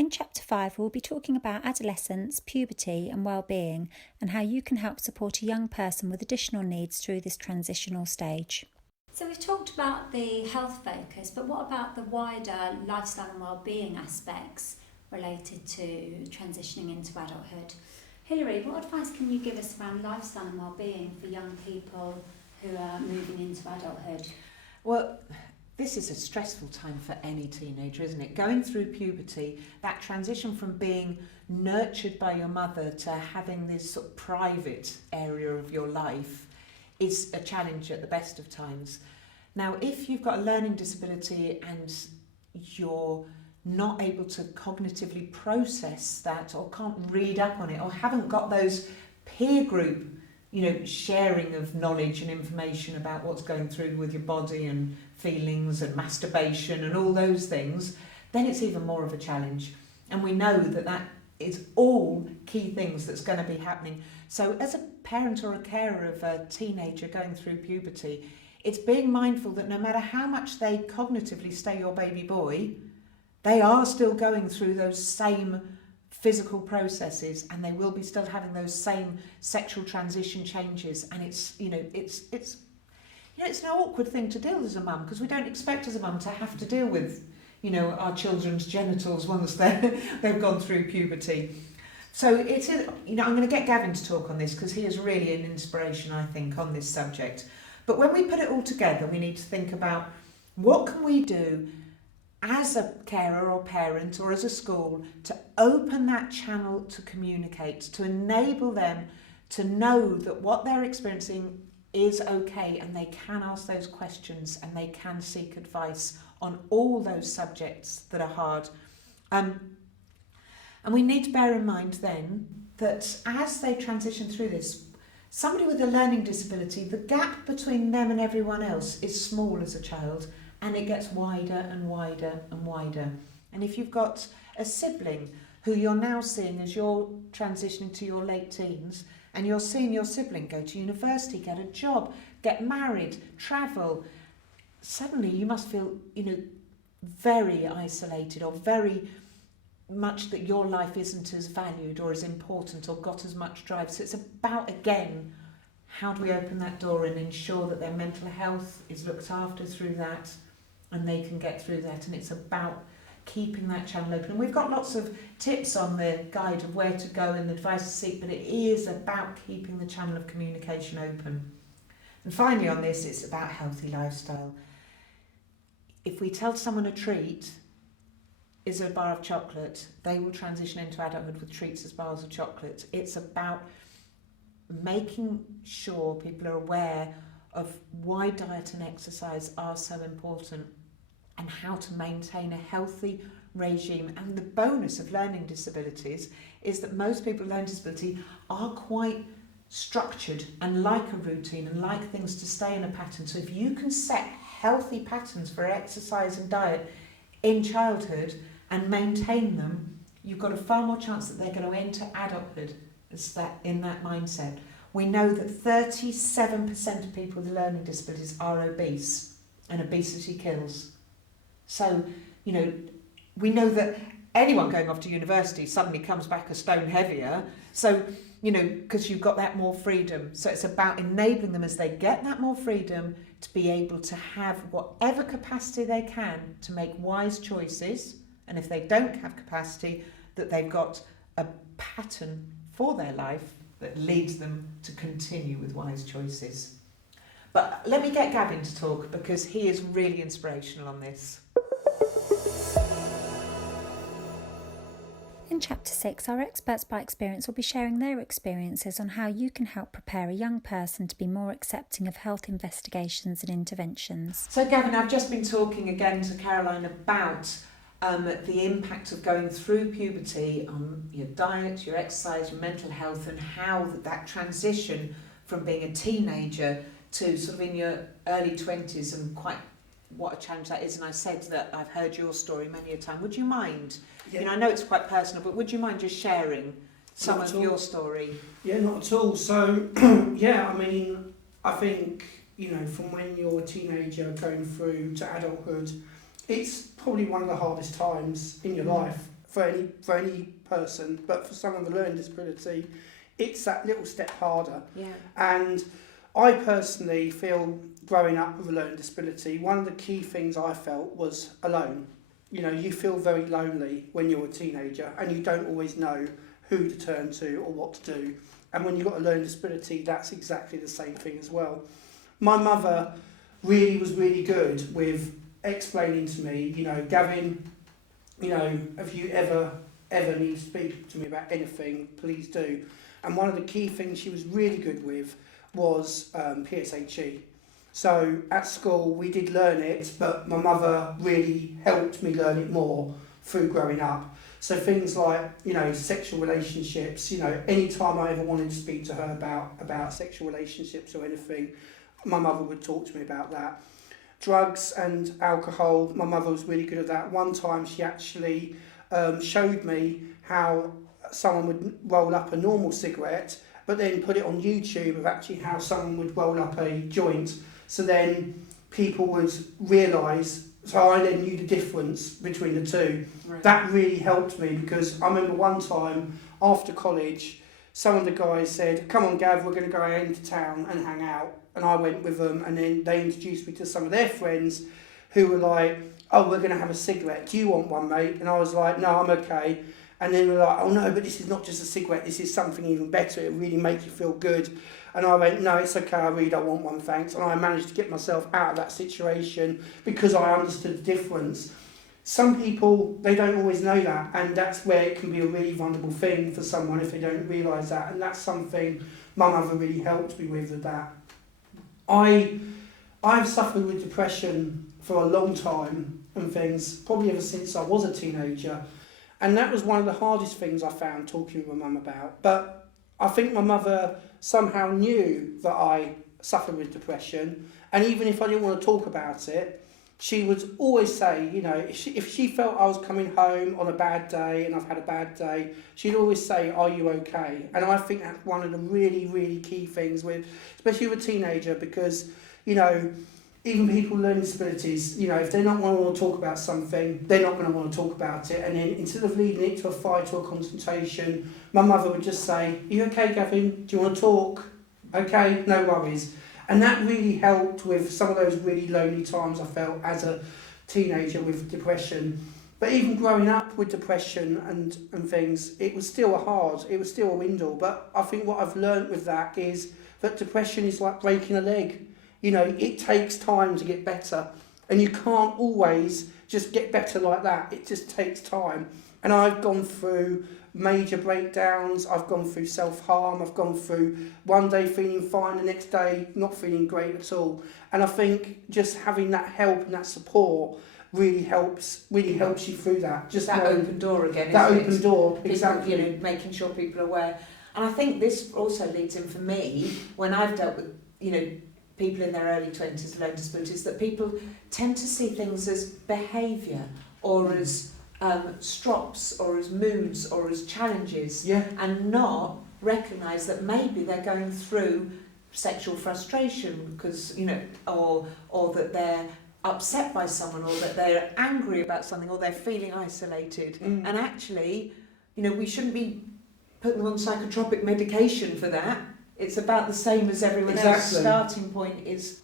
In Chapter 5, we'll be talking about adolescence, puberty and wellbeing, and how you can help support a young person with additional needs through this transitional stage. So we've talked about the health focus, but what about the wider lifestyle and wellbeing aspects related to transitioning into adulthood? Hilary, what advice can you give us around lifestyle and wellbeing for young people who are moving into adulthood? Well, this is a stressful time for any teenager, isn't it? Going through puberty, that transition from being nurtured by your mother to having this sort of private area of your life is a challenge at the best of times. Now, if you've got a learning disability and you're not able to cognitively process that, or can't read up on it, or haven't got those peer group, sharing of knowledge and information about what's going through with your body and feelings and masturbation and all those things, then it's even more of a challenge. And we know that that is all key things that's going to be happening. So as a parent or a carer of a teenager going through puberty, it's being mindful that no matter how much they cognitively stay your baby boy, they are still going through those same physical processes, and they will be still having those same sexual transition changes. And it's an awkward thing to deal with as a mum, because we don't expect as a mum to have to deal with our children's genitals once they've gone through puberty. So it is, I'm going to get Gavin to talk on this, because he is really an inspiration, I think, on this subject. But when we put it all together, we need to think about what can we do as a carer or parent or as a school to open that channel to communicate, to enable them to know that what they're experiencing is okay, and they can ask those questions and they can seek advice on all those subjects that are hard. And we need to bear in mind then that as they transition through this, somebody with a learning disability, the gap between them and everyone else is small as a child, and it gets wider and wider and wider. And if you've got a sibling who you're now seeing as you're transitioning to your late teens, and you're seeing your sibling go to university, get a job, get married, travel, suddenly you must feel, very isolated, or very much that your life isn't as valued or as important or got as much drive. So it's about, again, how do we open that door and ensure that their mental health is looked after through that, and they can get through that. And it's about keeping that channel open. And we've got lots of tips on the guide of where to go and the advice to seek, but it is about keeping the channel of communication open. And finally on this, it's about healthy lifestyle. If we tell someone a treat is a bar of chocolate, they will transition into adulthood with treats as bars of chocolate. It's about making sure people are aware of why diet and exercise are so important, and how to maintain a healthy regime. And the bonus of learning disabilities is that most people with learning disability are quite structured and like a routine and like things to stay in a pattern. So if you can set healthy patterns for exercise and diet in childhood and maintain them, you've got a far more chance that they're going to enter adulthood in that mindset. We know that 37% of people with learning disabilities are obese, and obesity kills. So, we know that anyone going off to university suddenly comes back a stone heavier. So, because you've got that more freedom. So it's about enabling them as they get that more freedom to be able to have whatever capacity they can to make wise choices. And if they don't have capacity, that they've got a pattern for their life that leads them to continue with wise choices. But let me get Gavin to talk, because he is really inspirational on this. In Chapter 6, our experts by experience will be sharing their experiences on how you can help prepare a young person to be more accepting of health investigations and interventions. So Gavin, I've just been talking again to Caroline about the impact of going through puberty on your diet, your exercise, your mental health, and how that transition from being a teenager to sort of in your early 20s, and quite what a challenge that is. And I said that I've heard your story many a time. Would you mind, I know it's quite personal, but would you mind just sharing some of your story? Yeah, not at all. So, I think, from when you're a teenager going through to adulthood, it's probably one of the hardest times in your life. for any person, but for someone with a learning disability, it's that little step harder. Yeah. And I personally feel, growing up with a learning disability, one of the key things I felt was alone. You know, you feel very lonely when you're a teenager and you don't always know who to turn to or what to do. And when you've got a learning disability, that's exactly the same thing as well. My mother was really good with explaining to me, you know, Gavin, you know, if you ever need to speak to me about anything, please do. And one of the key things she was really good with was PSHE. So at school we did learn it, but my mother really helped me learn it more through growing up. So things like, you know, sexual relationships, you know, any time I ever wanted to speak to her about sexual relationships or anything, my mother would talk to me about that. Drugs and alcohol, my mother was really good at that. One time she actually showed me how someone would roll up a normal cigarette, but then put it on YouTube of actually how someone would roll up a joint. So then people would realise, so I then knew the difference between the two. Right. That really helped me, because I remember one time after college, some of the guys said, come on Gav, we're going to go into town and hang out. And I went with them, and then they introduced me to some of their friends who were like, oh, we're going to have a cigarette. Do you want one, mate? And I was like, no, I'm okay. And then we were like, oh no, but this is not just a cigarette, this is something even better, it really makes you feel good. And I went, no, it's okay, I really don't want one, thanks. And I managed to get myself out of that situation because I understood the difference. Some people, they don't always know that, and that's where it can be a really vulnerable thing for someone if they don't realise that. And that's something my mother really helped me with that. I've suffered with depression for a long time and things, probably ever since I was a teenager. And that was one of the hardest things I found talking with my mum about. But I think my mother somehow knew that I suffered with depression. And even if I didn't want to talk about it, she would always say, you know, if she felt I was coming home on a bad day and I've had a bad day, she'd always say, are you okay? And I think that's one of the really, really key things with, especially with a teenager, because, you know, even people with learning disabilities, you know, if they're not going to want to talk about something, they're not going to want to talk about it. And then instead of leading it to a fight or a confrontation, my mother would just say, are you okay, Gavin? Do you want to talk? Okay, no worries. And that really helped with some of those really lonely times I felt as a teenager with depression. But even growing up with depression and things, it was still it was still a window. But I think what I've learned with that is that depression is like breaking a leg. You know, it takes time to get better, and you can't always just get better like that. It just takes time. And I've gone through major breakdowns, I've gone through self-harm, I've gone through one day feeling fine, the next day not feeling great at all. And I think just having that help and that support really helps you through that. Just that open door again, that isn't open it? door, People, exactly. you know, making sure people are aware. And I think this also leads in for me, when I've dealt with, you know, people in their early 20s with learning disabilities, that people tend to see things as behaviour or as strops or as moods or as challenges, and not recognise that maybe they're going through sexual frustration because, you know, or that they're upset by someone, or that they're angry about something, or they're feeling isolated. And actually, you know, we shouldn't be putting them on psychotropic medication for that. It's about the same as everyone else. Starting point is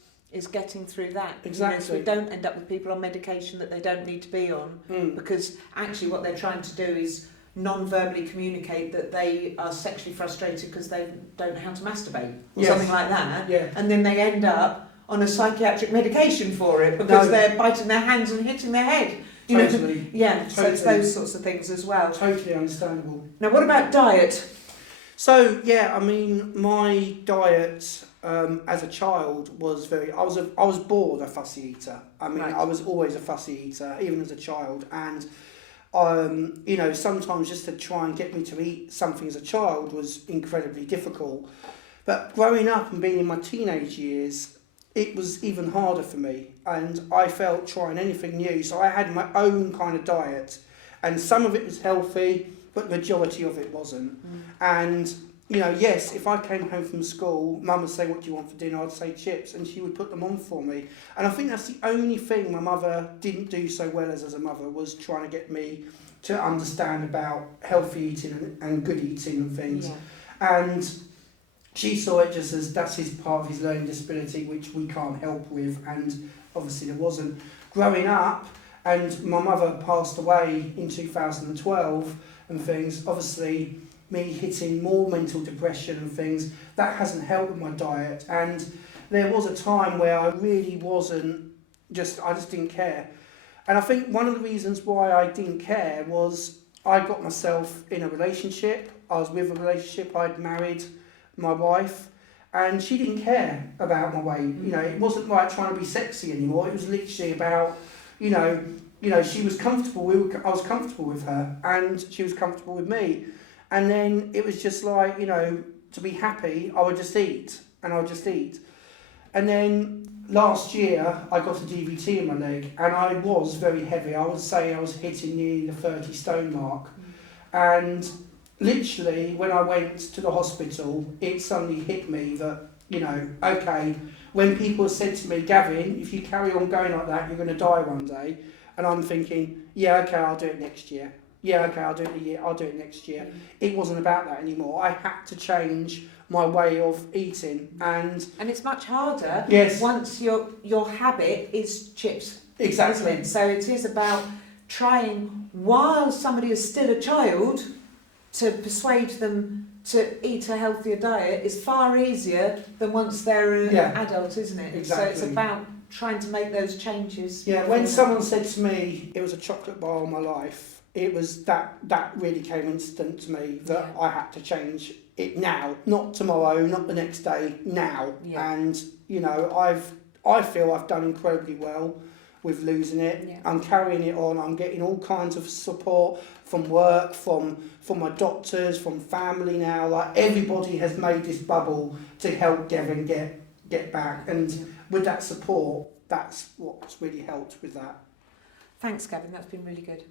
getting through that. Exactly. You know, so we don't end up with people on medication that they don't need to be on, because actually what they're trying to do is non-verbally communicate that they are sexually frustrated because they don't know how to masturbate or something like that. Yeah. And then they end up on a psychiatric medication for it because they're biting their hands and hitting their head. You Totally. know? Yeah, Totally. so it's those sorts of things as well. Totally understandable. Now, what about diet? So yeah, I mean, my diet as a child was I was born a fussy eater. I mean, I was always a fussy eater, even as a child, and you know, sometimes just to try and get me to eat something as a child was incredibly difficult. But growing up and being in my teenage years, it was even harder for me, and I felt trying anything new. So I had my own kind of diet, and some of it was healthy, but the majority of it wasn't. And, you know, yes, if I came home from school, Mum would say, what do you want for dinner? I'd say chips, and she would put them on for me. And I think that's the only thing my mother didn't do so well as a mother, was trying to get me to understand about healthy eating and good eating and things. Yeah. And she saw it just as that's his part of his learning disability, which we can't help with, and obviously there wasn't. Growing up, and my mother passed away in 2012 and things, obviously me hitting more mental depression and things, that hasn't helped with my diet. And there was a time where I really wasn't, I just didn't care. And I think one of the reasons why I didn't care was I got myself in a relationship. I was with a relationship, I'd married my wife, and she didn't care about my weight. You know, it wasn't like trying to be sexy anymore. It was literally about, you know, she was comfortable. I was comfortable with her, and she was comfortable with me. And then it was just like, you know, to be happy, I would just eat, and I would just eat. And then last year, I got a DVT in my leg, and I was very heavy. I would say I was hitting nearly the 30 stone mark. And literally, when I went to the hospital, it suddenly hit me that, you know, okay, when people said to me, Gavin, if you carry on going like that, you're going to die one day. And I'm thinking, yeah, okay, I'll do it next year. Yeah, okay, I'll do it next year. It wasn't about that anymore. I had to change my way of eating. And it's much harder yes, once your habit is chips. Exactly. Isn't it? So it is about trying, while somebody is still a child, to persuade them to eat a healthier diet is far easier than on's they're an adult, isn't it? Exactly. So it's about trying to make those changes. Yeah, when someone said to me it was a chocolate bar all my life, it was that really came instant to me that I had to change it now, not tomorrow, not the next day, now. Yeah. And you know, I feel I've done incredibly well with losing it. Yeah. I'm carrying it on. I'm getting all kinds of support from work, from my doctors, from family now. Like everybody has made this bubble to help Gavin get back, and with that support, that's what's really helped with that. Thanks, Gavin. That's been really good.